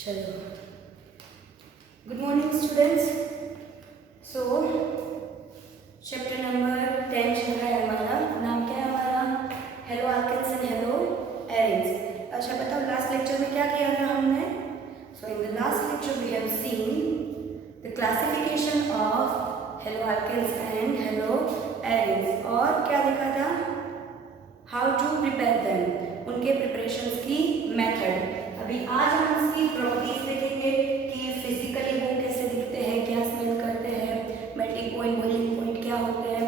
चलो, good morning students. So chapter number 10 चल रहा है हमारा। नाम क्या है हमारा? Haloalkanes and haloarenes. अच्छा बताओ, लास्ट लेक्चर में क्या किया था हमने? So in the last lecture we have seen the classification of haloalkanes and haloarenes. और क्या देखा था? हाउ टू प्रिपेयर देम, उनके प्रिपरेशन की मेथड। अभी आज हम उसकी प्रॉपर्टीज देखेंगे कि फिजिकली वो कैसे दिखते हैं, क्या स्मेल करते हैं, मेल्टिंग पॉइंट, बॉइलिंग पॉइंट क्या होते हैं,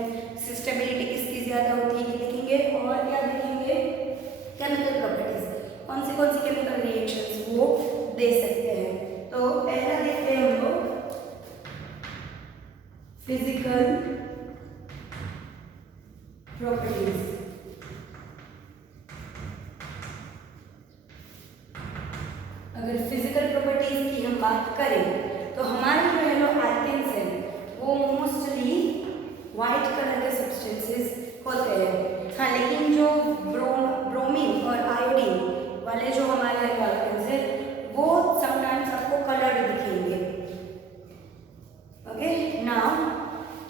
स्टेबिलिटी किसकी ज़्यादा होती है ये देखेंगे। और क्या देखेंगे? केमिकल प्रॉपर्टीज, कौन सी केमिकल रिएक्शंस वो दे सकते हैं। तो पहला देखते हैं हम लोग फिजिकल प्रॉपर्टीज। अगर फिजिकल प्रॉपर्टीज की हम बात करें तो हमारे जो हेलो अल्केन्स हैं वो मोस्टली वाइट कलर के सब्सटेंसेस होते हैं। हाँ, लेकिन जो ब्रोमीन और आयोडीन वाले जो हमारे हेलो अल्केन्स हैं वो समटाइम्स आपको कलर्ड दिखेंगे। ओके नाउ,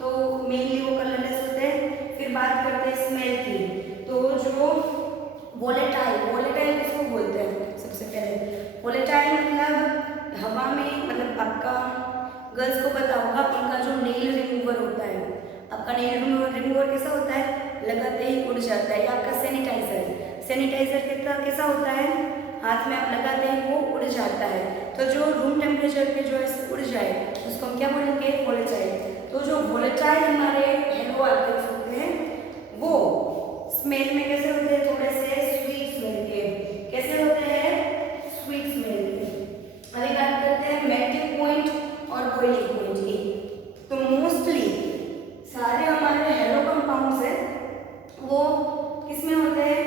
तो मेनली वो कलरलेस होते हैं। फिर बात करते हैं स्मेल की। तो जो वोलेटाइल किसको बोलते हैं? सबसे पहले वोलेटाइल मतलब हवा में, मतलब आपका गर्ल्स को पता होगा उनका जो नेल रिमूवर होता है, आपका नेल रिमूवर कैसा होता है? लगाते ही उड़ जाता है। या आपका सैनिटाइजर कैसा होता है? हाथ में आप लगाते हैं वो उड़ जाता है। तो जो रूम टेम्परेचर पे जो है उड़ जाए उसको हम क्या बोलेंगे? वोलेटाइल। तो जो वोलेटाइल हमारे हेलो अल्केन्स होते हैं वो स्मेल में कैसे होते हैं? थोड़े से स्वीट स्मेल के। कैसे होते हैं? स्वीट स्मेल के। अभी बात करते हैं मेल्टिंग पॉइंट और बॉइलिंग पॉइंट की। तो मोस्टली सारे हमारे हेलो कंपाउंड्स हैं वो किसमें होते हैं?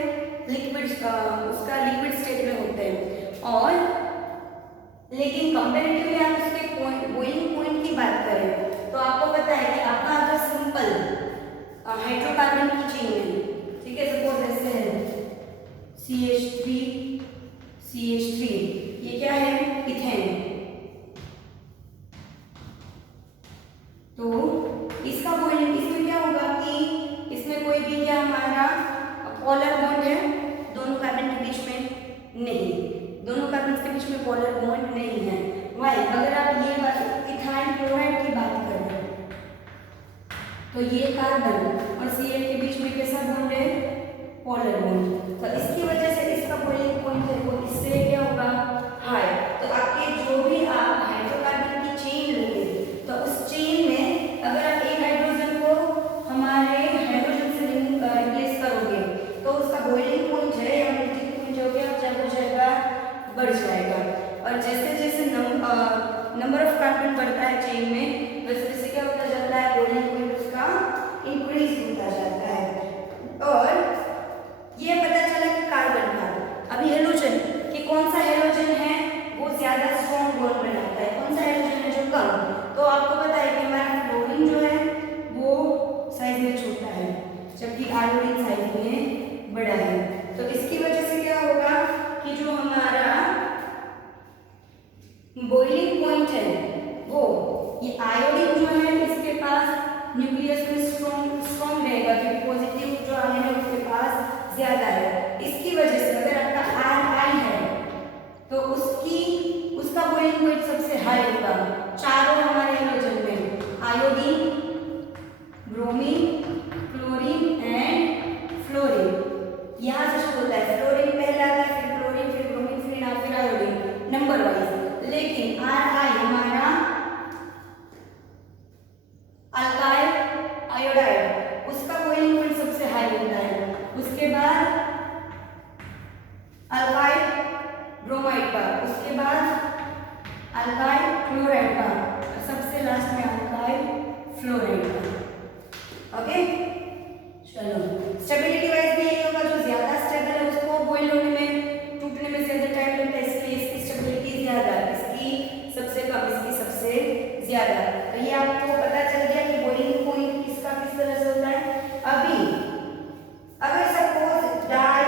उसका लिक्विड स्टेट में होते हैं। और लेकिन कंपैरेटिवली आप उसके बॉइलिंग पॉइंट की बात करें तो आपको पता है कि आपका अगर सिंपल हाइड्रोकार्बन की चेन है, ठीक है, सपोज ऐसे है CH3, ये क्या है? इथेन। तो इसका बॉइलिंग, इसमें क्या होगा कि इसमें कोई भी क्या हमारा पोलर बॉन्ड है दोनों कार्बन के बीच में? नहीं, दोनों कार्बन के बीच में पोलर बॉन्ड नहीं है। वाई? अगर आप ये बात इथाइल क्लोराइड की बात करें तो ये कार्बन और Cl के बीच में कैसा बॉन्ड है? Polar bond. तो इसकी वजह से इसका बॉइलिंग पॉइंट है वो इससे क्या होगा? हाई। तो आपके जो भी आप हाइड्रोकार्बन की चेन लेंगे तो उस चेन में अगर आप एक हाइड्रोजन को हमारे हाइड्रोजन से रिप्लेस करोगे तो उसका बॉइलिंग पॉइंट है या मेल्टिंग पॉइंट हो जाएगा, बढ़ जाएगा। और जैसे जैसे नंबर ऑफ कार्बन बढ़ता है चेन में वैसे वैसे क्या होता जाता है? बॉइलिंग पॉइंट उसका इंक्रीज होता जाता है। और ये पता चला कि कार्बन का। अभी हेलोजन कि कौन सा हेलोजन है वो ज्यादा स्ट्रॉन्ग बॉन्ड बनाता है, कौन सा हेलोजन है जो कम? तो आपको पता है कि हमारा फ्लोरीन जो है वो साइज में छोटा है जबकि आयोडीन साइज में बड़ा है। तो इसकी वजह से क्या होगा कि जो हमारा बॉइलिंग पॉइंट है वो ये आयोडीन जो है इसके पास न्यूक्लियस में स्ट्रॉन्ग रहेगा क्योंकि पॉजिटिव जो आयन है उसके पास ज्यादा है। इसकी वजह से अगर आपका आयन है तो उसका बॉइलिंग पॉइंट सबसे हाई होगा। चारों हमारे हाइड्रोजन में iodine, bromine, chlorine and fluorine, यहाँ से शुरू होता है। फ्लोरीन पहला आता है, फिर क्लोरीन, फिर ब्रोमीन, फिर आयोडीन नंबर वाइज। लेकिन RI हमारा अल्काइल आयोडाइड उसका बॉइलिंग पॉइंट सबसे हाई होता है। उसके बाद अल्काइल ब्रोमाइड का, उसके बाद अल्काइल क्लोराइड का, सबसे लास्ट में अल्काइल फ्लोराइड का। ओके चलो, स्टेबिलिटी वाइज भी यही होगा, जो ज्यादा स्टेबल है उसको बॉइल होने में, टूटने में ज्यादा टाइम लगता है, इसलिए इसकी स्टेबिलिटी ज्यादा, इसकी सबसे कम, इसकी सबसे ज्यादा। तो ये आपको पता चल गया कि बॉइलिंग पॉइंट किसका किस तरह से होता है। अभी अगर सपोज डाई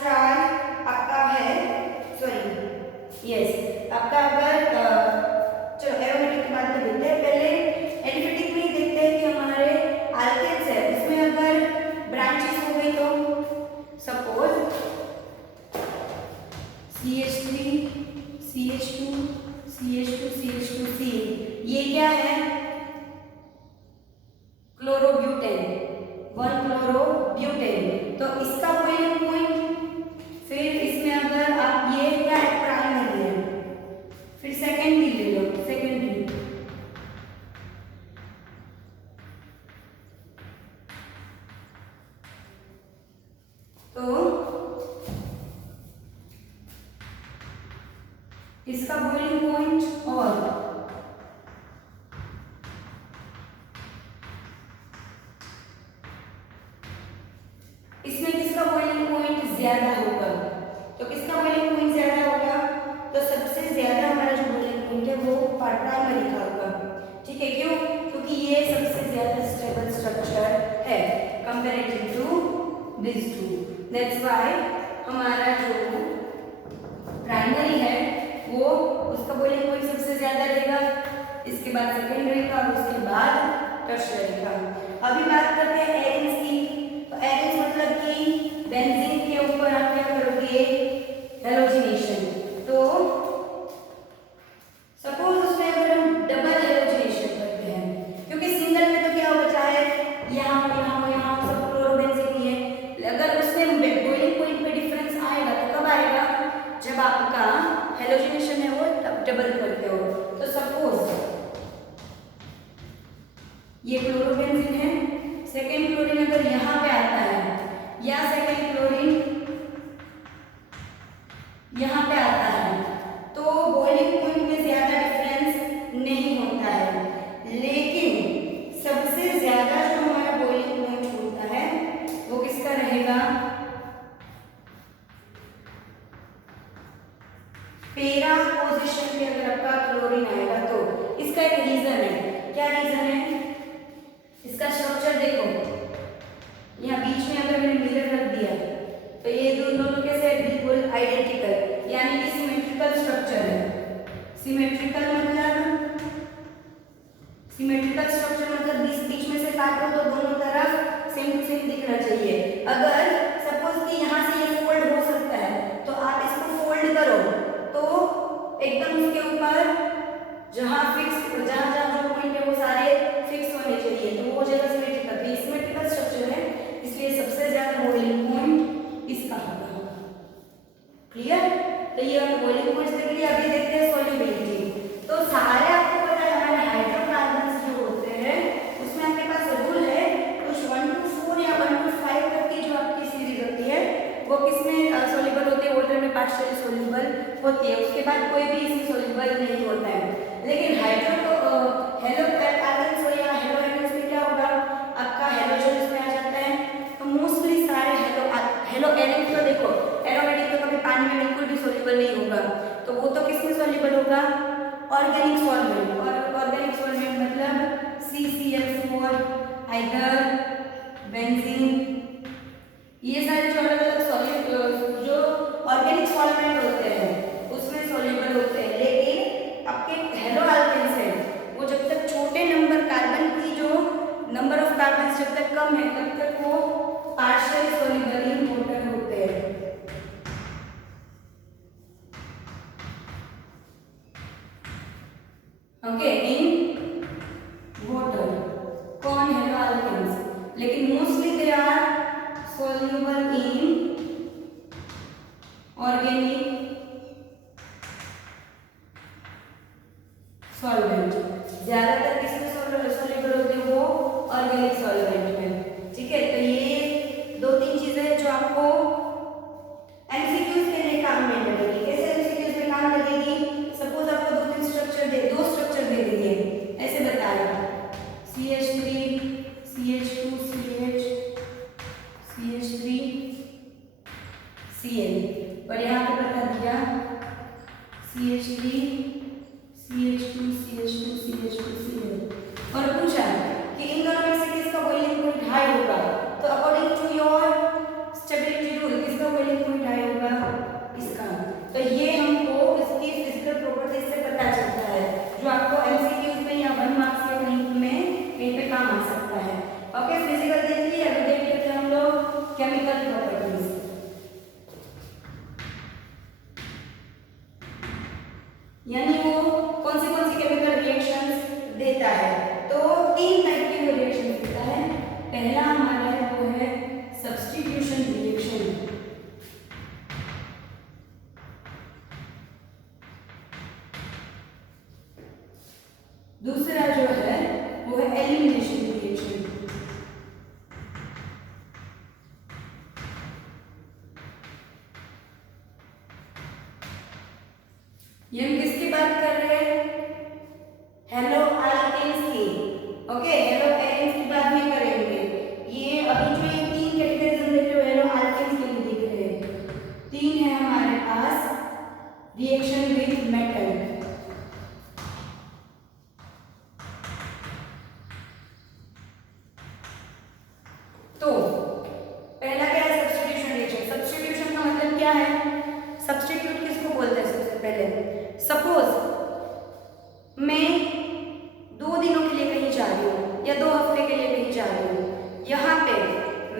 ट्राई आपका है, सॉरी यस आपका CH3 CH2 CH2 CH2 CH। ये क्या है? Chlorobutane, 1 chlorobutane. तो इसका बॉइलिंग पॉइंट, फिर इसमें अगर आप ये क्या है, प्राइमरी है, फिर सेकेंडरी ले लो, सेकेंडरी तो इसका बॉइलिंग पॉइंट और इसमें किसका बॉइलिंग पॉइंट ज्यादा होगा? तो किसका बॉइलिंग पॉइंट ज्यादा होगा? तो सबसे ज्यादा हमारा जो बॉइलिंग पॉइंट है वो प्राइमरी का होगा। ठीक है, क्यों? क्योंकि ये सबसे ज्यादा स्टेबल स्ट्रक्चर है comparative to this two. That's why हमारा जो प्राइमरी है वो उसका बॉइलिंग पॉइंट सबसे ज्यादा रहेगा, इसके बाद सेकेंडरी का और उसके बाद टर्शियरी का। अभी बात करते हैं एरेंस की। तो एरेंस मतलब कि बेंजीन के ऊपर आप क्या करोगे? हैलोजिनेशन। तो सपोज उसमें अगर हम डबल हैलोजिनेशन करते हैं, क्योंकि सिंगल में तो क्या होगा, चाहे यहाँ सब क्लोरोबेंजीन ही है, अगर उसमें बॉइलिंग पॉइंट पे डिफरेंस आएगा तो कब आएगा? जब आपका हैलोजिनेशन है वो डबल करते हो। तो सपोज ये क्लोरोबेंजीन है, सेकेंड क्लोरीन अगर यहाँ पे आता है या सेकेंड क्लोरीन यहाँ पे आता है, तो बॉइलिंग पॉइंट में ज्यादा डिफरेंस नहीं होता है। लेकिन सबसे ज्यादा जो हमारा बॉइलिंग पॉइंट होता है वो किसका रहेगा? पेरा पोजीशन पे अगर आपका क्लोरीन आएगा तो। इसका एक रीजन है। क्या रीजन है? इसका स्ट्रक्चर देखो, यहाँ बीच में अगर मैंने मिरर रख दिया तो ये दोनों कैसे बिल्कुल आइडेंटिकल, यानी कि सिमेट्रिकल स्ट्रक्चर है। सिमेट्रिकल स्ट्रक्चर मतलब बीच में से काटो तो दोनों तरफ सेम टू सेम दिखना चाहिए। अगर सपोज कि यहाँ से ये फोल्ड हो सकता है तो आप इसको फोल्ड करो तो एकदम उसके ऊपर जहाँ जो पॉइंट है वो सारे फिक्स होने चाहिए, तो वो जगह सिमेट्रिकल स्ट्रक्चर है, इसलिए सबसे ज्यादा बॉइलिंग पॉइंट इसका होगा। क्लियर? तो ये बॉइलिंग पॉइंट देख लिया। अभी देखते हैं सॉल्युबिलिटी। तो सारे आपको पता है हमारे हाइड्रोकार्बन्स जो होते हैं उसमें आपके पास रूल है कुछ 1 to 4 या 1 to 5 तक की जो आपकी सीरीज होती है वो किसमें सॉल्युबल होती है? वाटर में पार्शियली सॉल्युबल होती है, उसके बाद कोई भी इसमें सॉल्युबल नहीं होता है। लेकिन हेलोकार्बन्स हो या हेलोएनस में क्या होगा? आपका हेलोजन इसमें आ जाता है। तो मोस्टली सारे हेलोएनस तो देखो, एरोमेटिक तो कभी पानी में बिल्कुल भी सॉल्युबल नहीं होगा, तो वो तो किसमें सॉल्युबल होगा? Organic solvent. और ऑर्गेनिक सॉल्वेंट मतलब CCl4, आइदर बेंजीन, ये सारे जो अलग अलग जो ऑर्गेनिक सॉल्वेंट होते हैं उसमें सॉल्युबल होते हैं। लेकिन आपके हेलो अल्केन्स है वो जब तक छोटे नंबर कार्बन की जो नंबर ऑफ कार्बन जब तक कम है तब तक वो पार्शियली सॉल्युबल इन वाटर होते हैं। ओके, इन वाटर कौन हेलो अल्केन्स, लेकिन mostly they are soluble in organic solvent। ज्यादातर किसमें soluble होते हैं? वो ऑर्गेनिक सॉल्वेंट में। ठीक है, तो ये 2-3 चीजें जो आपको एमसीक्यूज के लिए काम में लगेगी। कैसे एमसीक्यूज में काम लगेगी? सपोज आपको दो स्ट्रक्चर दे दिए, ऐसे बताया CH3 CH2 CH3 Cl, और यहाँ पे बता दिया CH3 CH2 Cl, और पूछा कि इन दोनों में से किसका बॉइलिंग पॉइंट हाई होगा? तो according to your stability rule किसका बॉइलिंग पॉइंट हाई होगा? इसका। तो ये हमको इसकी फिजिकल प्रॉपर्टीज से पता चलता है, जो आपको एमसीक्यूज में या 1 मार्क्स के कहीं पे काम आ सकता है। ओके, फिजिकल देख लिया। अभी देख लेते हैं हम लोग केमिकल प्रॉपर्टीज। यानी वो कौन सी केमिकल रिएक्शंस देता है। तो 3 टाइप के वो रिएक्शन देता है। पहला हमारा है वो है सब्स्टिट्यूशन रिएक्शन, दूसरा जो है वो है एलिमिनेशन रिएक्शन, ये हम किसकी बात कर रहे हैं, हेलो अल्केन्स की। ओके, हेलो एल्केन्स की बात नहीं करेंगे। ये अभी जो ये 3 कैटेगरीज हम देख रहे हो हेलो अल्केन्स के लिए दिख रहे हैं। 3 है हमारे पास रिएक्शन विद मेटल, तो पहला क्या है सब्स्टिट्यूशन रिएक्शन। सब्स्टिट्यूशन का मतलब क्या है, सब्स्टिट्यूट किसको बोलते हैं। सबसे पहले सपोज मैं 2 दिनों के लिए कहीं जा रही हूँ या 2 हफ्ते के लिए कहीं जा रही हूँ, यहाँ पे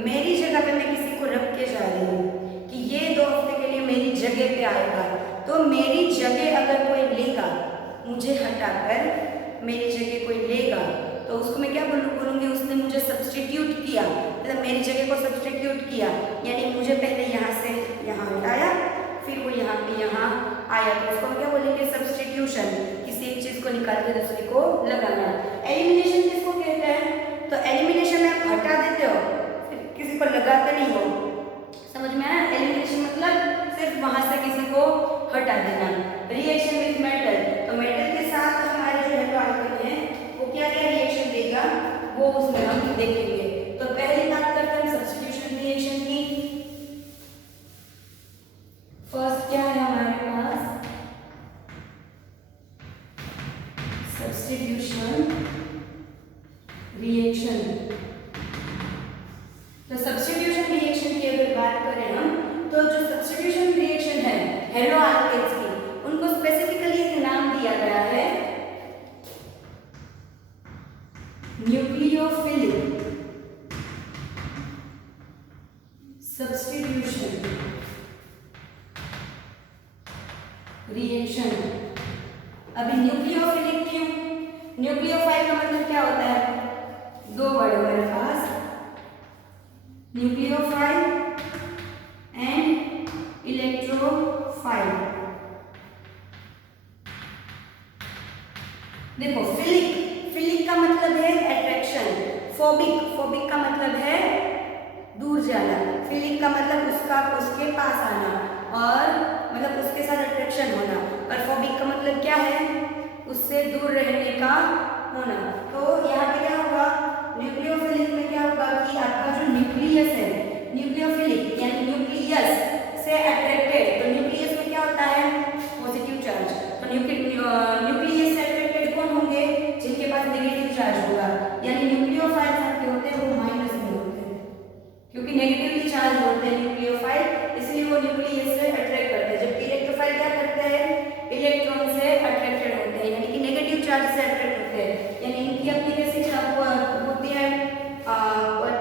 मेरी जगह पे मैं किसी को रख के जा रही हूँ कि ये 2 हफ्ते के लिए मेरी जगह पे आएगा, तो मेरी जगह अगर कोई लेगा, मुझे हटाकर मेरी जगह कोई लेगा, तो उसको मैं क्या बोलूँगी, उसने मुझे सब्स्टिट्यूट किया, मतलब मेरी जगह को सब्स्टिट्यूट किया, यानी मुझे पहले यहाँ से यहाँ हटाया, फिर वो यहाँ पे यहाँ आया, तो उसको क्या बोलेंगे सब्स्टिट्यूशन, किसी एक चीज़ को निकाल के दूसरे को लगाना। एलिमिनेशन किसको कहते हैं, तो एलिमिनेशन में आप हटा देते हो, फिर किसी को लगाते नहीं हो, समझ में आया। एलिमिनेशन मतलब सिर्फ वहाँ से किसी को हटा देना। रिएक्शन विद मेटल, तो मेटल के साथ हमारे जो है पार्टिकल है वो क्या क्या रिएक्शन देगा वो उसमें हम देखेंगे। तो पहली बात करते हैं सब्स्टिट्यूशन रिएक्शन की। फर्स्ट क्या है हमारे पास सब्स्टिट्यूशन रिएक्शन। तो सब्स्टिट्यूशन रिएक्शन की अगर बात करें हम, तो जो सब्स्टिट्यूशन रिएक्शन है हेलो अल्केन्स की, उनको स्पेसिफिकली एक नाम दिया गया है न्यूक्लियोफिलिक सब्स्टिट्यूशन रिएक्शन। अभी न्यूक्लियोफिलिक क्यों, न्यूक्लियोफाइल का मतलब क्या होता है, 2 वर्ड हमारे पास, न्यूक्लियोफाइल एंड इलेक्ट्रोफाइल। देखो फिलिक का मतलब है अट्रैक्शन, फोबिक का मतलब है दूर जाना, फिलिक का मतलब उसके पास आना और मतलब उसके साथ अट्रैक्शन होना, और फोबिक का मतलब क्या है, उससे दूर रहने का होना। तो यहाँ पे क्या होगा, न्यूक्लियोफिलिक में क्या होगा कि आपका जो न्यूक्लियस है, न्यूक्लियोफिलिक यानी न्यूक्लियस से अट्रैक्टेड, तो न्यूक्लियस में क्या होता है पॉजिटिव चार्ज, तो न्यूक्लियस से अट्रैक्टेड कौन होंगे, जिनके पास नेगेटिव चार्ज होगा, यानी न्यूक्लियोफाइल के होते हैं वो माइनस में होते हैं, क्योंकि नेगेटिवली चार्ज होते हैं न्यूक्लियोफाइल, इसलिए वो न्यूक्लियस से अट्रैक्ट करते हैं। जबकि इलेक्ट्रोफाइल क्या करते हैं, इलेक्ट्रॉन से अट्रैक्टेड होते हैं, यानी कि नेगेटिव चार्ज से अट्रैक्ट होते हैं, यानी इनकी अपनी कैसी होती है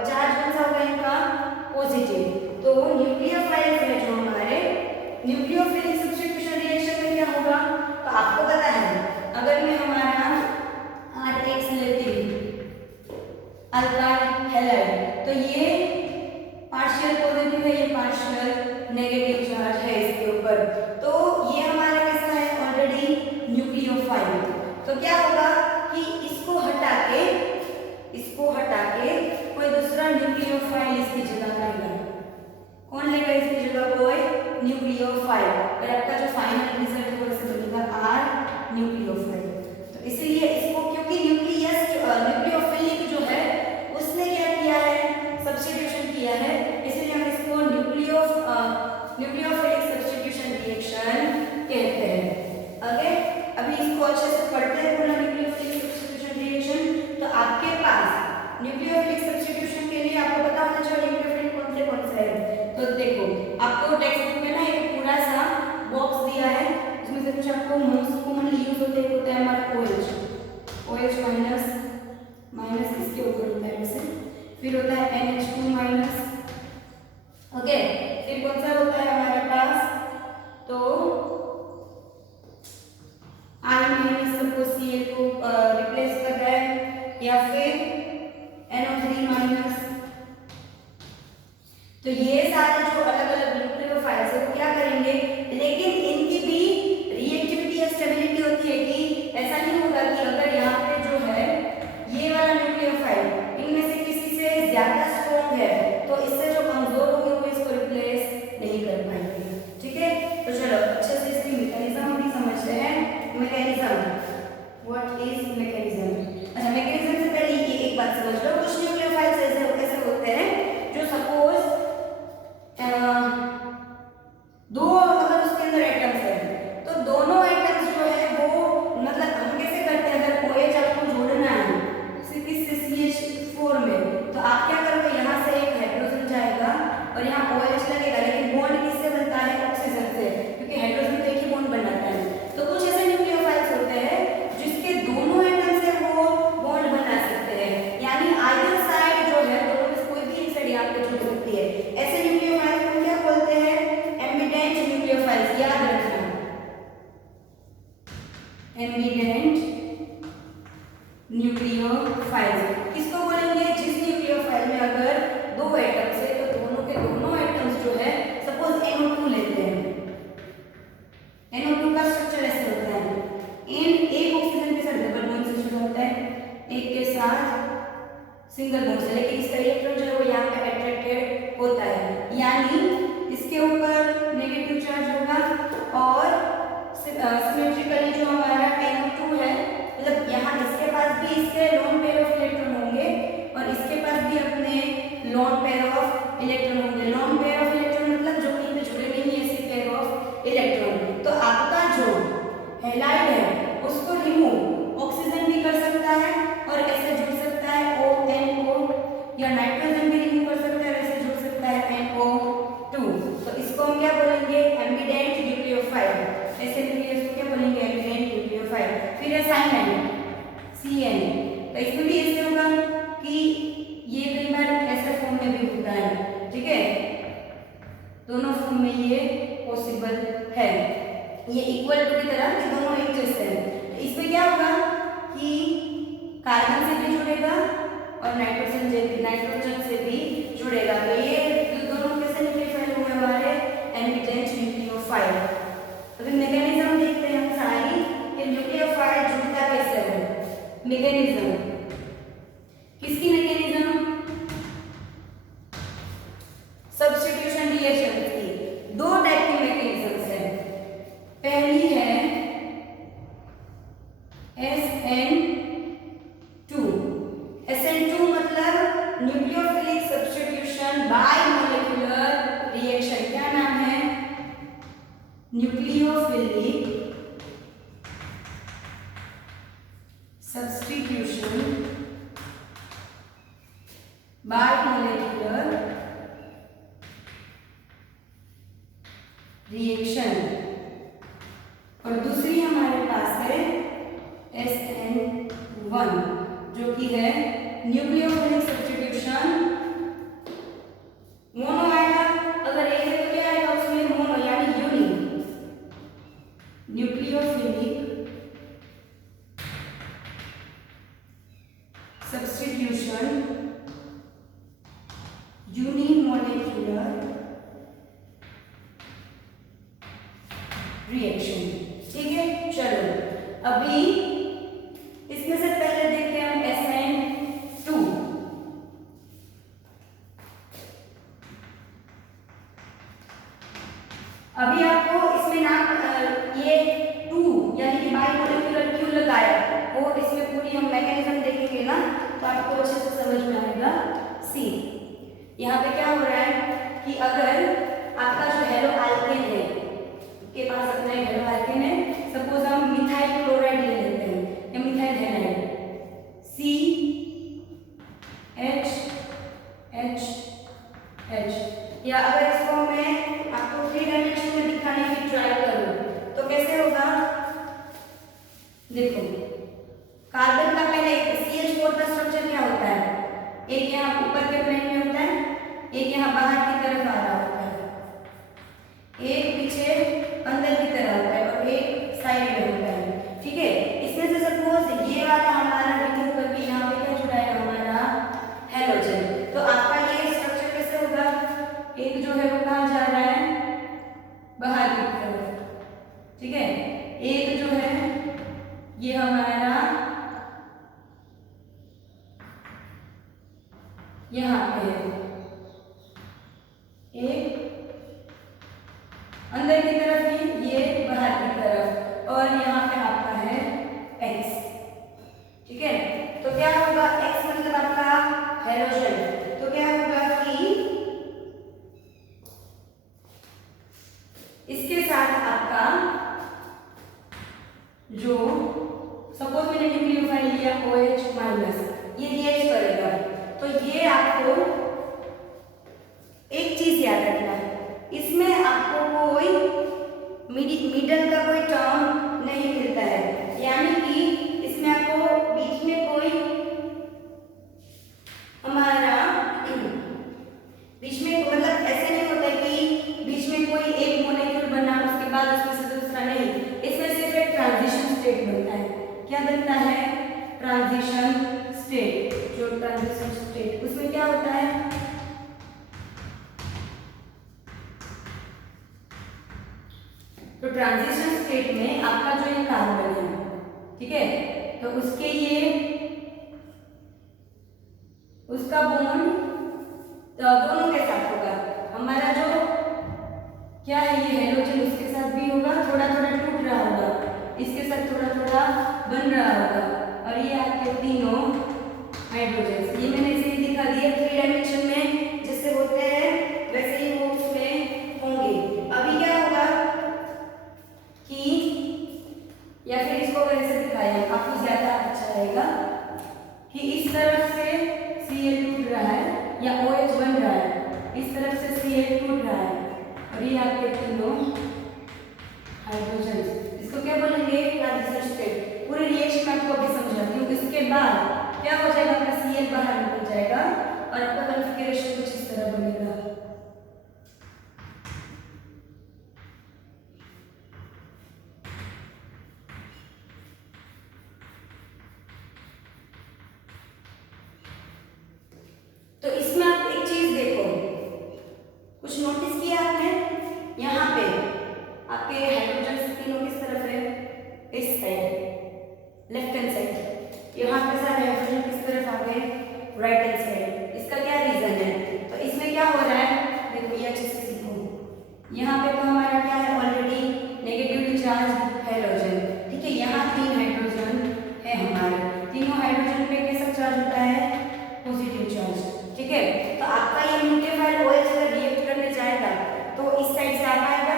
चार्ज कौन सा होगा इनका पॉजिटिव। तो न्यूक्लियोफाइल है जो हमारे न्यूक्लियोफिलिक सब्स्टिट्यूशन रिएक्शन में क्या होगा, तो आपको पता है अगर मैं हमारा R लेती हूँ अल्काइल हैलाइड, तो ये पार्शियल पॉजिटिव है, ये पार्शियल नेगेटिव चार्ज है इसके ऊपर, तो ये हमारा कैसा है ऑलरेडी न्यूक्लियोफाइल। तो क्या होगा कि इसको हटा के कोई दूसरा न्यूक्लियोफाइल इसकी जगह लेगा, कौन लेगा इसकी जगह, कोई न्यूक्लियोफाइल, और आपका जो फाइनल रिजल्ट है वो ऐसे बनेगा R न्यूक्लियोफाइल। तो इसीलिए इसको, क्योंकि न्यूक्लियोफिलिक जो है उसने क्या किया है सब्स्टिट्यूशन किया है, इसलिए हम इसको न्यूक्लियोफिलिक सब्स्टिट्यूशन रिएक्शन कहते हैं। ओके, अभी इसको अच्छे से पढ़ते हैं पूरा न्यूक्लियोफिलिक सब्स्टिट्यूशन रिएक्शन। तो आपके पास न्यूक्लियोफिलिक सब्स्टिट्यूशन के लिए आपको पता होना चाहिए न्यूक्लियोफिलिक कौन से है। तो देखो आपको टेक्स्ट बुक में ना एक पूरा सा बॉक्स दिया है, उसमें से कुछ आपको मोस्ट कॉमनली यूज होते हैं हमारा OH माइनस इसके ऊपर होता है वैसे, फिर होता है NH2 माइनस, ओके, फिर कौन सा होता है हमारे पास, तो NO2 का स्ट्रक्चर ऐसे होता है, एंड एक ऑक्सीजन के साथ डबल बॉन्ड से जुड़ा होता है, एक के साथ सिंगल बॉन्ड से, लेकिन इसका इलेक्ट्रॉन जो है वो यहाँ पे अट्रैक्टेड होता है, यानी इसके ऊपर नेगेटिव चार्ज होगा और सिमेट्रिकली जो हमारा NO2 है, मतलब यहाँ इसके पास भी इसके लोन पेयर ऑफ इलेक्ट्रॉन होंगे और इसके पास भी अपने लोन पेयर ऑफ इलेक्ट्रॉन होंगे। लोन पेयर ऑफ इलेक्ट्रॉन मतलब जो कहीं पे जुड़े नहीं है ऐसे पेयर ऑफ इलेक्ट्रॉन। तो आपका जो हैलाइड है उसको रिमूव ऑक्सीजन भी कर सकता है और ऐसे जुड़ सकता है ONO, या नाइट्रोजन भी रिमूव कर सकता है और ऐसे जुड़ सकता है NO2। तो इसको हम क्या बोलेंगे, एम्बिडेंट न्यूक्लियोफाइल। ऐसे न्यूक्लियस को क्या बोलेंगे, एम्बिडेंट न्यूक्लियोफाइल। फिर है साइनाइड CN, तो इसमें भी ऐसे होगा कि ये कई बार ऐसे फॉर्म में भी होता है, ठीक है, दोनों फॉर्म में ये पॉसिबल है, ये इक्वल टू की तरह कि दोनों एक जैसे हैं। तो इसमें क्या होगा कि कार्बन से भी जुड़ेगा और नाइट्रोजन से भी जुड़ेगा, तो ये दोनों कैसे न्यूक्लियोफाइल हुए हमारे, एम्बिडेंट न्यूक्लियोफाइल। तो फिर मैकेनिज्म देखते हैं हम सारी कि न्यूक्लियोफाइल जुड़ता कैसे है। मैकेनिज्म, किसकी मैकेनिज्म, सब्स्टिट्यूशन रिएक्शन की। दो टाइप की मैकेनिज्म्स है, पहली है SN2 मतलब nucleophilic substitution bye molecular reaction. क्या नाम है, nucleophilic substitution bye molecular reaction. और दूसरी हमारे पास है SN1 जो कि है न्यूक्लियोफिलिक सब्स्टिट्यूशन, मोनो आएगा, अगर एक है तो क्या आएगा उसमें, मोनो यानी uni, nucleophilic substitution unimolecular reaction. ठीक है, चलो अभी इसमें से पहले देखते हैं हम SN2। अभी आपको इसमें नाम ये 2 यानी कि बाई मॉलिक्यूलर क्यों लगाया, वो इसमें पूरी हम मैकेनिज्म देखेंगे ना तो आपको अच्छे से समझ में आएगा। सी यहाँ पे क्या हो रहा है कि अगर आपका जो हेलो एल्केन है, के पास अपना हेलो एल्केन है, सपोज हम मिथाइल क्लोराइड ले लेते हैं या मिथाइल हैलाइड, CH, या अगर इसको मैं आपको 3 डायमेंशन में दिखाने की ट्राई करूं तो कैसे होगा, देखो कार्बन का पहले CH4 का स्ट्रक्चर क्या होता है, एक यहाँ ऊपर के प्लेन में होता है, एक यहाँ बाहर की तरफ आ रहा होता है, एक पीछे अंदर की तरफ होता है और एक साइड में होता है। ठीक है, इसमें से सपोज ये वाला हमारा रिमूव करके यहाँ पे क्या जुड़ा है हमारा हैलोजन, तो आपका ये स्ट्रक्चर कैसे होगा, एक जो है वो कहाँ जा रहा है, बाहर की तरफ। ठीक है, एक जो है ये हमारा यहाँ पे है, एक अंदर की तरफ ही, ये बाहर की तरफ, और यहाँ पे आपका है X। ठीक है, तो क्या होगा, X मतलब आपका हैलोजन, तो क्या होगा कि इसके साथ आपका जो सपोज मैंने न्यूक्लियोफाइल लिया OH- ये रिएक्ट करेगा, तो ये आपको एक चीज याद रखना है, इसमें आपको कोई मिडल का कोई टर्म नहीं मिलता है, यानी कि इसमें आपको बीच में कोई हमारा बीच में मतलब ऐसे नहीं होता कि बीच में कोई एक मॉलिक्यूल बना उसके बाद उसमें से दूसरा नहीं, इसमें सिर्फ एक ट्रांजिशन स्टेट बनता है। क्या बनता है, ट्रांजिशन स्टेट। जो ट्रांजिशन स्टेट उसमें क्या होता है, तो ट्रांजिशन स्टेट में आपका जो ये कार्बन है, ठीक है, तो उसके ये उसका बॉन्ड दोनों के साथ होगा। हमारा जो क्या है ये हाइड्रोजन उसके साथ भी होगा, थोड़ा थोड़ा टूट रहा होगा, इसके साथ थोड़ा थोड़ा बन रहा होगा, और ये आपके तीनों हाइड्रोजन, ये मैंने इसे दिखा दिया 3 डायमेंशन में जैसे होते हैं वैसे ही वो उसमें होंगे। अभी क्या होगा कि या फिर इसको वैसे दिखाया आपको ज्यादा अच्छा रहेगा कि इस तरफ से Cl टूट रहा है या OH बन रहा है, इस तरफ से Cl टूट रहा है, और ये आपके तीनों हाइड्रोजन, इसको क्या बोलेंगे ट्रांजिशन स्टेट। पूरी रिएक्शन मैं आपको अभी समझाती हूँ। इसके बाद क्या हो जाएगा, आपका Cl बाहर निकल जाएगा और आपका कॉन्फ़िगरेशन कुछ इस तरह बनेगा। तो इसमें आप एक चीज देखो, कुछ नोटिस किया आपने, यहाँ पे आपके हाइड्रोजन तीनों किस तरफ है, इस साइड लेफ्ट हैंड साइड, यहाँ पे सारे हाइड्रोजन किस तरफ आ गए, राइट हैंड साइड। इसका क्या रीजन है, तो इसमें क्या हो रहा है, देखो ये अच्छे से सीखो। यहाँ पे तो हमारा क्या है, ऑलरेडी नेगेटिवली चार्ज हाइड्रोजन, ठीक है, यहाँ 3 हाइड्रोजन है हमारे, तीनों हाइड्रोजन पे कैसा चार्ज होता है, पॉजिटिव चार्ज, ठीक है। तो आपका ये न्यूक्लियोफाइल OH अगर रिएक्ट करने जाएगा तो इस साइड से आ पाएगा,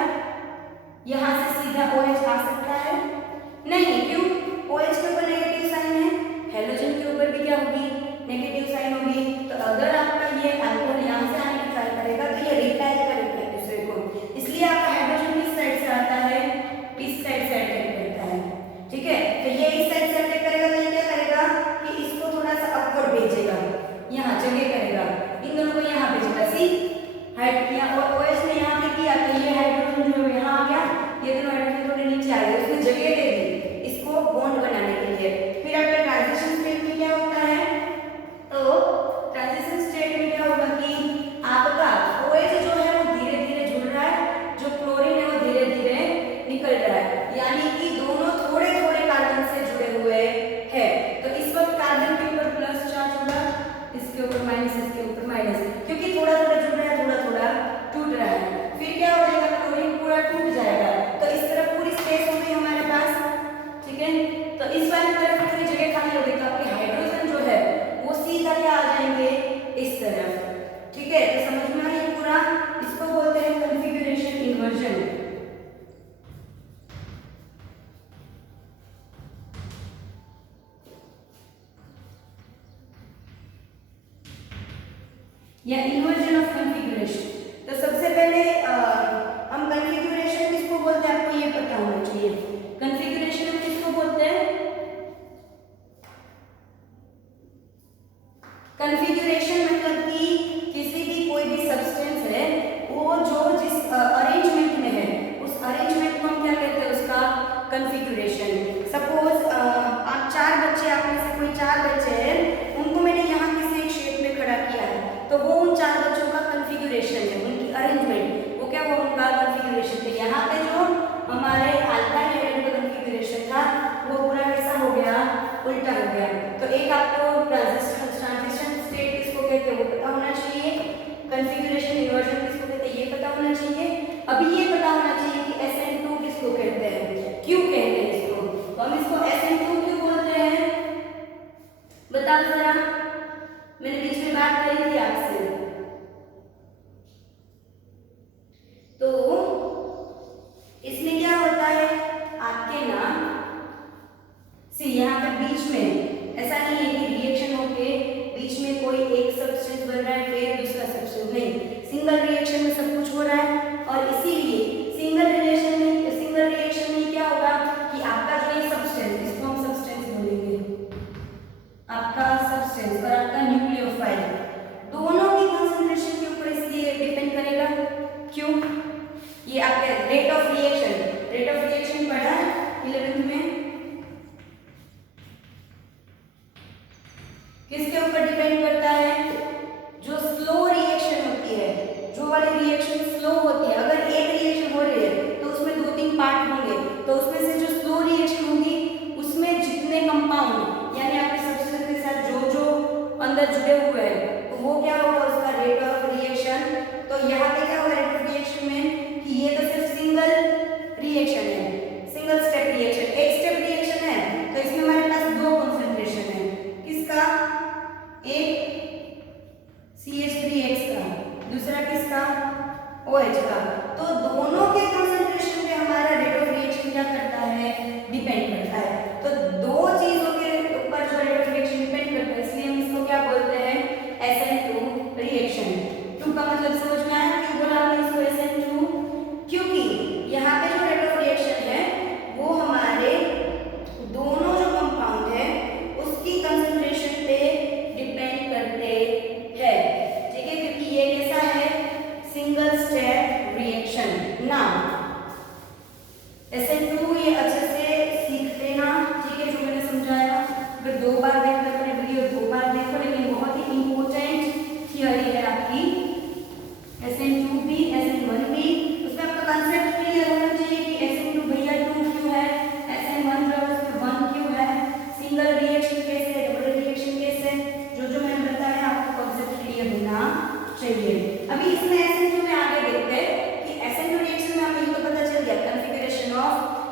यहाँ से सीधा OH आ सकता है नहीं, क्यों, OH के ऊपर नेगेटिव साइन है, हाइड्रोजन के ऊपर भी क्या होगी, नेगेटिव साइन होगी। तो अगर आपका ये अल्कोहल यहाँ से आने की ट्राई करेगा तो ये रिपेल करेगा एक दूसरे को, इसलिए आपका हाइड्रोजन किस साइड से आता है, इस साइड से अटैक करता है, ठीक है। तो ये इस साइड से अटैक करेगा तो ये क्या करेगा कि इसको थोड़ा सा अपवर्ड भेजेगा, यहाँ जगह करेगा, इन दोनों को यहाँ भेजेगा, सी हाइड यहाँ OH ने यहाँ पे किया तो ये हाइड्रोजन जो यहाँ आ गया, ये दोनों हाइड्रोजन थोड़े नीचे आ गए, उसने जगह दे दी इसको बॉन्ड बनाने के लिए। फिर आपके ट्रांजिशन स्टेट में क्या होता है, तो ट्रांजिशन स्टेट में क्या होगा कि आपका OH जो है वो धीरे धीरे जुड़ रहा है, जो क्लोरीन है वो धीरे धीरे निकल रहा है, यानी कि दोनों थोड़े थोड़े कार्बन से जुड़े हुए हैं। तो इस वक्त कार्बन के ऊपर प्लस चार्ज होगा, इसके ऊपर माइनस, इसके ऊपर माइनस, क्योंकि थोड़ा थोड़ा जुड़ रहा है, थोड़ा थोड़ा टूट रहा है। फिर क्या हो जाएगा, क्लोरीन पूरा टूट जाएगा, तो इस तरफ पूरी स्पेस हो गई हमारे पास, ठीक है। तो इस वाली तरफ पूरी जगह खाली हो गई, तो आपके हाइड्रोजन जो है वो सीधा क्या आ जाएंगे, इस तरफ, ठीक है। तो समझ में आया पूरा, इसको बोलते हैं कॉन्फ़िगरेशन इन्वर्जन। या इन्वर्जन ऑफ कॉन्फ़िगरेशन। तो सबसे पहले हम कॉन्फ़िगरेशन किसको बोलते हैं, आपको ये पता होना चाहिए। कॉन्फ़िगरेशन हम किसको बोलते हैं, कॉन्फ़िगरेशन मतलब कि किसी भी कोई भी सब्सटेंस है वो जो जिस अरेंजमेंट में है उस अरेंजमेंट को हम क्या कहते हैं, उसका कॉन्फ़िगरेशन। सपोज आप 4 बच्चे, आप में से कोई 4 बच्चे हैं, उनको मैंने यहाँ किसी एक शेप में खड़ा किया है, तो वो उन 4 बच्चों का कॉन्फ़िगरेशन है, उनकी अरेंजमेंट, वो क्या वो उनका कॉन्फ़िगरेशन है। यहाँ पे जो हमारे अल्काइल हाइड्रोजन का कॉन्फ़िगरेशन था वो पूरा कैसा हो गया, उल्टा हो गया। तो एक आपको ट्रांजिशन स्टेट किसको कहते हैं वो पता होना चाहिए, कॉन्फ़िगरेशन इन्वर्जन किसको कहते हैं ये पता होना चाहिए। अभी ये पता होना चाहिए कि SN2 किसको कहते हैं, क्यों कहते हैं इसको, तो हम इसको SN2 क्यों बोलते हैं, बताओ जरा, मैंने बीच में बात करी थी आपसे। तो इसमें क्या होता है, आपके ना सी यहाँ पे बीच में ऐसा नहीं है कि रिएक्शन होके बीच में कोई एक सब्सटेंस बन रहा है फिर दूसरा सब्सटेंस, नहीं, सिंगल रिएक्शन में सब कुछ हो रहा है। और इसीलिए सिंगल रिएक्शन में क्या होगा कि आपका जो ये सब्सटेंस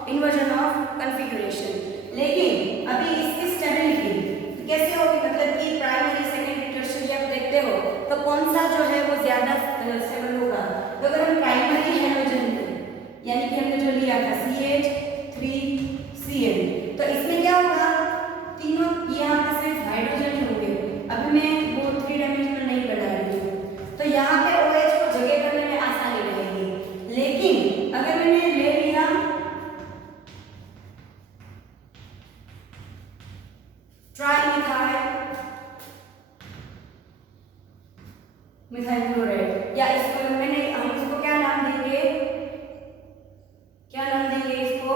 इन्वर्जन ऑफ कन्फिग्यूरेशन। लेकिन अभी इसकी स्टेबिलिटी कैसे होगी, मतलब कि प्राइमरी सेकेंडरी टर्शियरी आप देखते हो तो कौन सा जो है वो ज्यादा स्टेबल होगा। तो अगर हम प्राइमरी हैलोजन यानी कि हमने जो लिया था CH3Cl, तो इसमें क्या होगा, तीनों यहाँ पे सिर्फ हाइड्रोजन होंगे। अभी मैं वो 3 डायमेंशनल नहीं बना रही हूँ, तो यहाँ पे OH को जगह करने में आसानी रहेगी। लेकिन अगर मैंने ले लिया मिथाइल क्लोराइड, या इसको हम इसको क्या नाम देंगे, इसको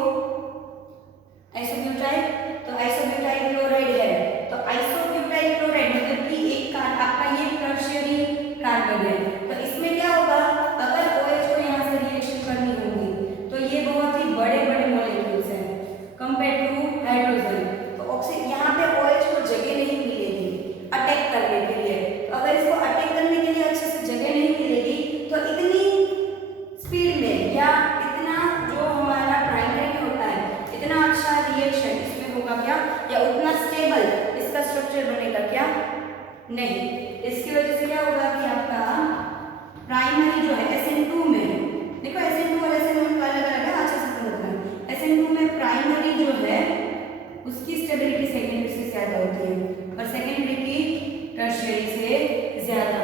आइसोब्यूटाइल। तो आइसोब्यूटाइल क्लोराइड है, तो आइसोब्यूटाइल क्लोराइड मतलब कि एक आपका ये टर्शियरी कार्बन है। तो इसमें क्या होगा, अगर OH को यहाँ से रिएक्शन करनी होगी तो ये बहुत ही बड़े बड़े मॉलिक्यूल्स हैं कंपेयर टू हाइड्रोजन। तो ऑक्सीजन यहाँ पे OH को जगह नहीं मिलेगी अटैक करने के लिए। तो अगर इसको अटैक करने के लिए अच्छे से जगह नहीं मिलेगी तो इतनी स्पीड में या इतना जो हमारा प्राइमरी में होता है इतना अच्छा रिएक्शन इसमें होगा क्या, या उतना स्टेबल इसका स्ट्रक्चर बनेगा क्या, नहीं। इसकी वजह से क्या होगा कि आपका प्राइमरी जो है SN2 में, देखो SN2 और SN1 का अलग अलग है, अच्छा से समझना। SN2 में प्राइमरी जो है उसकी स्टेबिलिटी सेकेंडरी से ज्यादा होती है और सेकेंडरी की टर्शियरी से ज्यादा